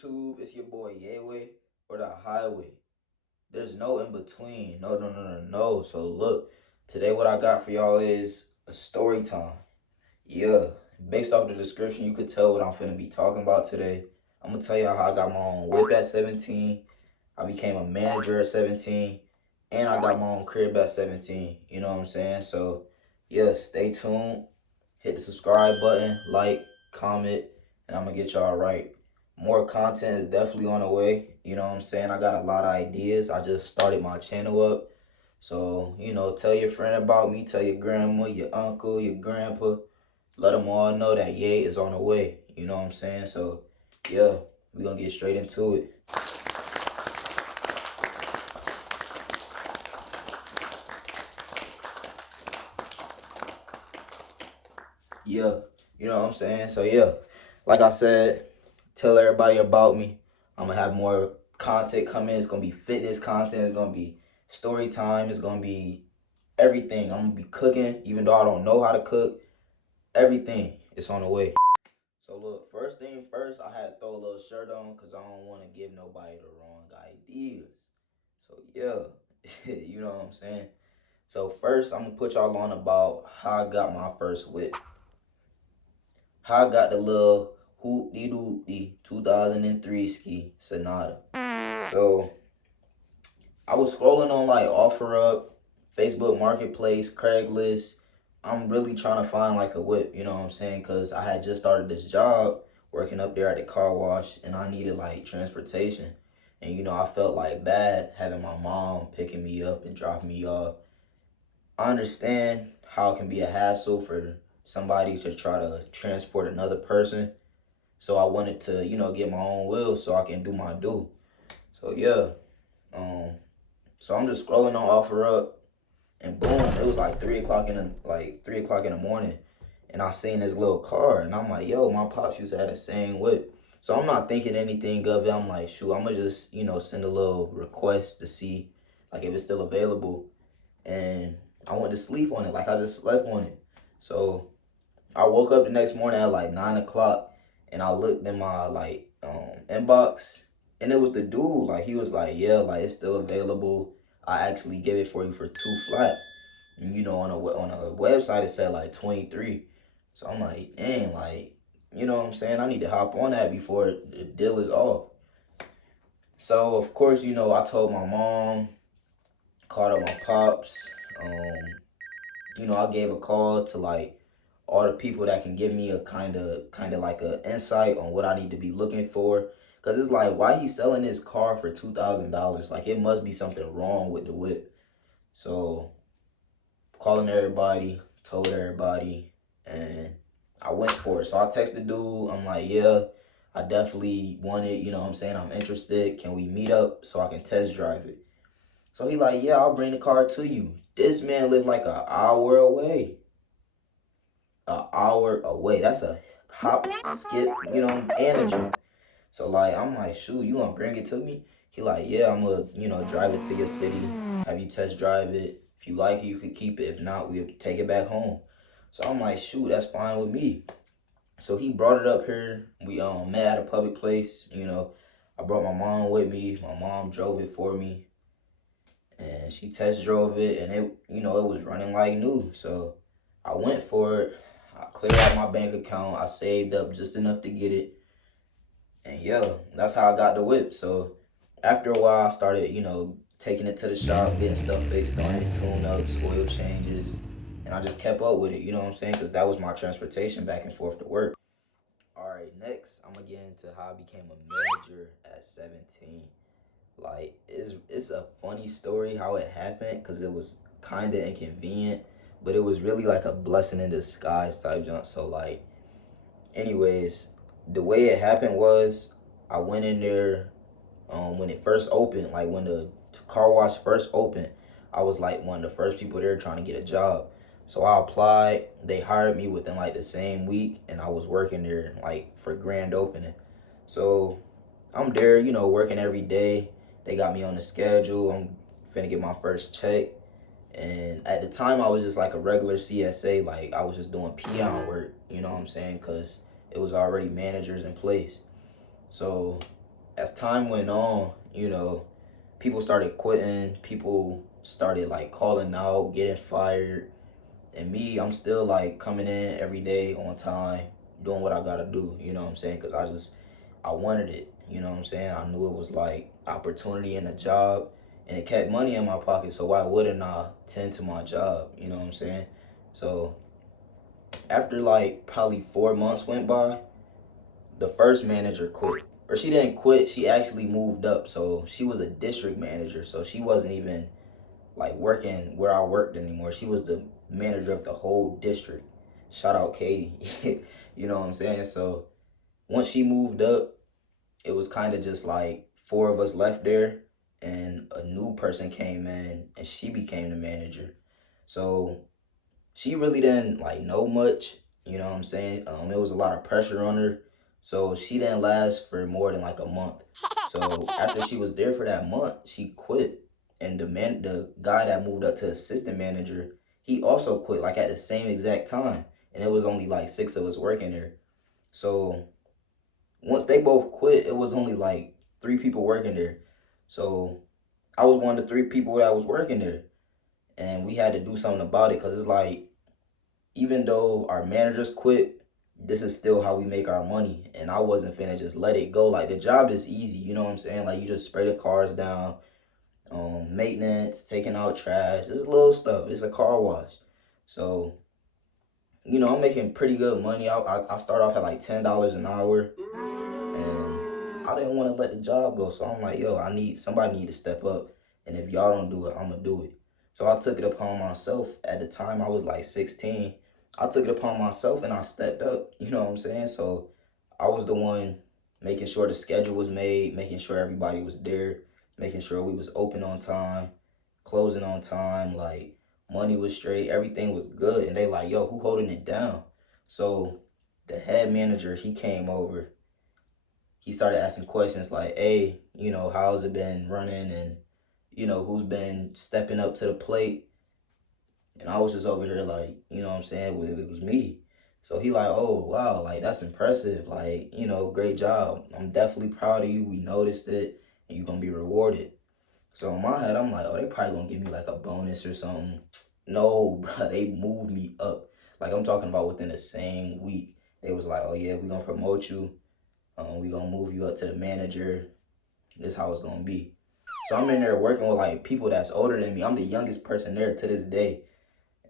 YouTube? It's your boy Yayway or the Highway. There's no in between. No, no, no, no, no. So look, today what I got for y'all is a story time. Yeah, based off the description, you could tell what I'm finna be talking about today. I'm gonna tell y'all how I got my own whip at 17. I became a manager at 17, and I got my own crib at 17. You know what I'm saying? So yeah, stay tuned. Hit the subscribe button, like, comment, and I'm gonna get y'all right. More content is definitely on the way. You know what I'm saying? I got a lot of ideas. I just started my channel up. So, tell your friend about me, tell your grandma, your uncle, your grandpa. Let them all know that Ye is on the way. You know what I'm saying? So, yeah, we're gonna get straight into it. Yeah, you know what I'm saying? So, yeah, like I said, tell everybody about me. I'm gonna have more content come in. It's gonna be fitness content. It's gonna be story time. It's gonna be everything. I'm gonna be cooking, even though I don't know how to cook. Everything is on the way. So look, first thing first, I had to throw a little shirt on because I don't want to give nobody the wrong ideas. So yeah, you know what I'm saying? So first, I'm gonna put y'all on about how I got my first whip. How I got the little hoop-de-doop-de 2003 ski Sonata. So I was scrolling on like OfferUp, Facebook Marketplace, Craigslist. I'm really trying to find like a whip, you know what I'm saying? Because I had just started this job working up there at the car wash and I needed like transportation. And I felt like bad having my mom picking me up and dropping me off. I understand how it can be a hassle for somebody to try to transport another person. So I wanted to, get my own wheel so I can do my due. So yeah. So I'm just scrolling on OfferUp, and boom, it was like 3 o'clock in the morning, and I seen this little car, and I'm like, yo, my pops used to have the same whip. So I'm not thinking anything of it. I'm like, shoot, I'm gonna just send a little request to see like if it's still available, and I went to sleep on it, like I just slept on it. So I woke up the next morning at like 9 o'clock, and I looked in my inbox, and it was the dude. Like he was like, yeah, like it's still available. I actually give it for you for 2 flat. And on a website it said like 23. So I'm like, dang, like what I'm saying? I need to hop on that before the deal is off. So of course, I told my mom, called up my pops. I gave a call to like all the people that can give me a kind of like a insight on what I need to be looking for. Cause it's like, why he selling this car for $2,000? Like it must be something wrong with the whip. So calling everybody, told everybody, and I went for it. So I texted dude. I'm like, yeah, I definitely want it. You know what I'm saying? I'm interested. Can we meet up so I can test drive it? So he like, yeah, I'll bring the car to you. This man lived like an hour away. An hour away. That's a hop, skip, and a jump. So like, I'm like, shoot, you gonna bring it to me? He like, yeah, I'm gonna, drive it to your city, have you test drive it. If you like it, you could keep it. If not, we'll take it back home. So I'm like, shoot, that's fine with me. So he brought it up here. We met at a public place. I brought my mom with me. My mom drove it for me, and she test drove it, and it was running like new. So I went for it. I cleared out my bank account. I saved up just enough to get it. And yeah, that's how I got the whip. So after a while, I started, taking it to the shop, getting stuff fixed on it, tune-ups, oil changes. And I just kept up with it, you know what I'm saying? Because that was my transportation back and forth to work. All right, next, I'm going to get into how I became a manager at 17. Like, it's a funny story how it happened because it was kind of inconvenient. But it was really like a blessing in disguise type jump. So, like, anyways, the way it happened was I went in there when it first opened, like when the car wash first opened. I was like one of the first people there trying to get a job. So I applied. They hired me within like the same week, and I was working there like for grand opening. So I'm there, working every day. They got me on the schedule. I'm finna get my first check. And at the time, I was just like a regular CSA. Like, I was just doing peon work, you know what I'm saying? Because it was already managers in place. So as time went on, people started quitting, people started like calling out, getting fired. And me, I'm still like coming in every day on time, doing what I gotta do, you know what I'm saying? Because I wanted it, you know what I'm saying? I knew it was like opportunity in a job and it kept money in my pocket. So why wouldn't I tend to my job, you know what I'm saying? So after like probably 4 months went by, the first manager quit. Or she didn't quit, she actually moved up. So she was a district manager. So she wasn't even like working where I worked anymore. She was the manager of the whole district. Shout out Katie. You know what I'm saying? So once she moved up, it was kind of just like four of us left there and a new person came in and she became the manager. So she really didn't like know much, you know what I'm saying? It was a lot of pressure on her. So she didn't last for more than like a month. So after she was there for that month, she quit. And the guy that moved up to assistant manager, he also quit like at the same exact time. And it was only like six of us working there. So once they both quit, it was only like three people working there. So I was one of the three people that was working there. And we had to do something about it because it's like even though our managers quit, this is still how we make our money. And I wasn't finna just let it go. Like the job is easy, you know what I'm saying? Like you just spray the cars down, maintenance, taking out trash. It's little stuff. It's a car wash. So, I'm making pretty good money. I start off at like $10 an hour and I didn't want to let the job go. So I'm like, yo, somebody need to step up. And if y'all don't do it, I'm gonna do it. So I took it upon myself. At the time I was like 16. I took it upon myself and I stepped up. You know what I'm saying? So I was the one making sure the schedule was made, making sure everybody was there, making sure we was open on time, closing on time, like money was straight, everything was good. And they like, yo, who holding it down? So the head manager, he came over, he started asking questions like, hey, how's it been running? And, who's been stepping up to the plate? And I was just over here like, you know what I'm saying? It was me. So he like, oh, wow, like, that's impressive. Like, great job. I'm definitely proud of you. We noticed it and you're going to be rewarded. So in my head, I'm like, oh, they probably going to give me like a bonus or something. No, bro, they moved me up. Like, I'm talking about within the same week. They was like, oh, yeah, we're going to promote you. We gonna move you up to the manager. This is how it's gonna be. So I'm in there working with like people that's older than me. I'm the youngest person there to this day.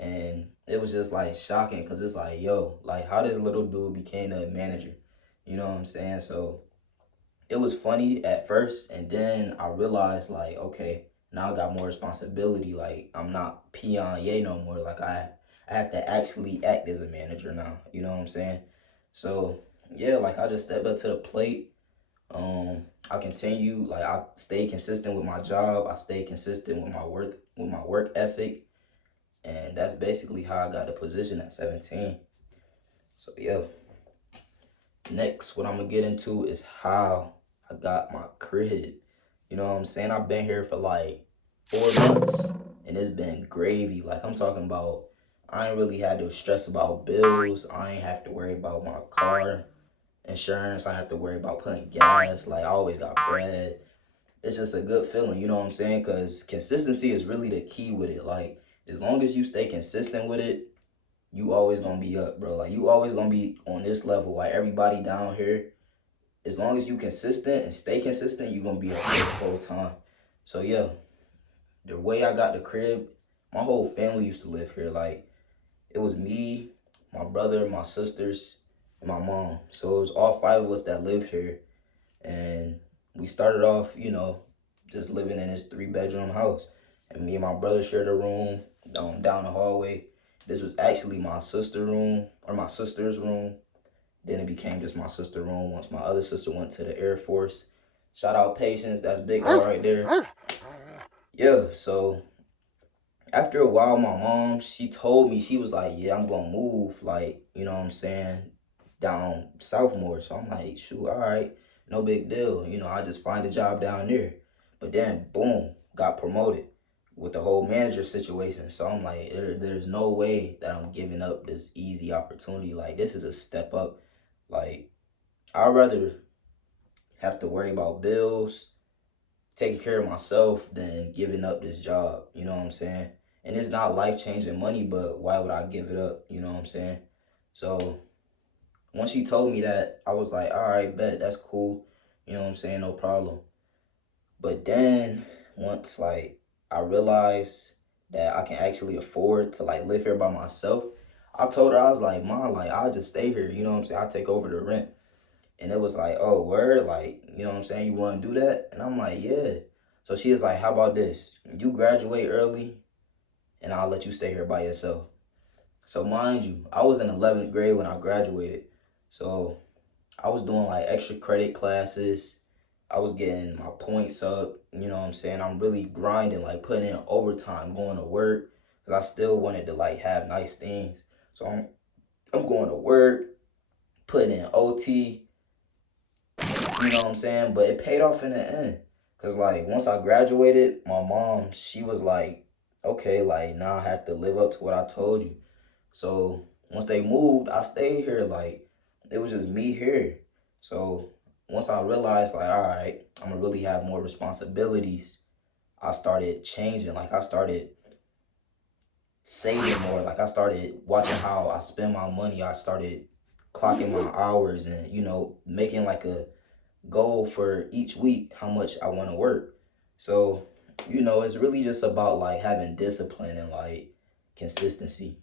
And it was just like shocking because it's like, yo, like how this little dude became a manager. You know what I'm saying? So it was funny at first. And then I realized like, okay, now I got more responsibility. Like I'm not peon yay no more. Like I have to actually act as a manager now. You know what I'm saying? So yeah, like I just stepped up to the plate. I continue, like I stay consistent with my job. I stay consistent with my work ethic, and that's basically how I got the position at 17. So yeah. Next, what I'm gonna get into is how I got my crib. You know what I'm saying? I've been here for like 4 months, and it's been gravy. Like I'm talking about, I ain't really had to stress about bills. I ain't have to worry about my car insurance. I have to worry about putting gas. Like I always got bread. It's just a good feeling, you know what I'm saying? Because consistency is really the key with it. Like as long as you stay consistent with it, you always gonna be up, bro. Like you always gonna be on this level. Like everybody down here, as long as you consistent and stay consistent, you gonna be up here the whole time. So yeah, the way I got the crib, my whole family used to live here. Like it was me, my brother, my sisters, and my mom. So it was all five of us that lived here. And we started off, just living in this 3-bedroom house. And me and my brother shared a room down the hallway. This was actually my sister's room. Then it became just my sister's room once my other sister went to the Air Force. Shout out Patience, that's Big O right there. Yeah, so after a while, my mom, she told me, she was like, yeah, I'm going to move, like, you know what I'm saying, down south more. So I'm like, shoot, all right, no big deal. I just find a job down there. But then, boom, got promoted with the whole manager situation. So I'm like, there's no way that I'm giving up this easy opportunity. Like, this is a step up. Like, I'd rather have to worry about bills, taking care of myself, than giving up this job. You know what I'm saying? And it's not life changing money, but why would I give it up? You know what I'm saying? So once she told me that, I was like, all right, bet, that's cool. You know what I'm saying? No problem. But then once like I realized that I can actually afford to like live here by myself, I told her, I was like, Mom, like I'll just stay here. You know what I'm saying? I'll take over the rent. And it was like, oh, word, like, you know what I'm saying? You want to do that? And I'm like, yeah. So she was like, how about this? You graduate early and I'll let you stay here by yourself. So mind you, I was in 11th grade when I graduated. So I was doing like extra credit classes. I was getting my points up. You know what I'm saying? I'm really grinding, like putting in overtime, going to work. Because I still wanted to like have nice things. So I'm going to work, putting in OT. You know what I'm saying? But it paid off in the end. Cause like once I graduated, my mom, she was like, okay, like now I have to live up to what I told you. So once they moved, I stayed here. Like it was just me here. So once I realized like, all right, I'm gonna really have more responsibilities, I started changing. Like I started saving more. Like I started watching how I spend my money. I started clocking my hours and, making like a goal for each week how much I want to work. So, it's really just about like having discipline and like consistency,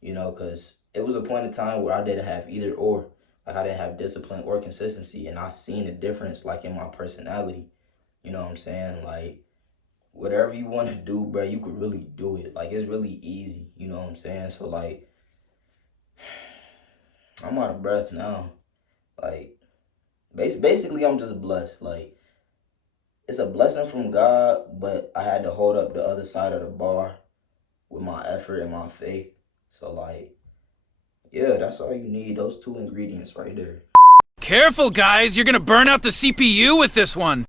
because it was a point in time where I didn't have either or. Like I didn't have discipline or consistency, and I seen the difference like in my personality. You know what I'm saying? Like whatever you want to do, bro, you could really do it. Like it's really easy. You know what I'm saying? So like I'm out of breath now. Like basically I'm just blessed. Like it's a blessing from God, but I had to hold up the other side of the bar with my effort and my faith. So like, yeah, that's all you need. Those two ingredients right there. Careful, guys. You're gonna burn out the CPU with this one.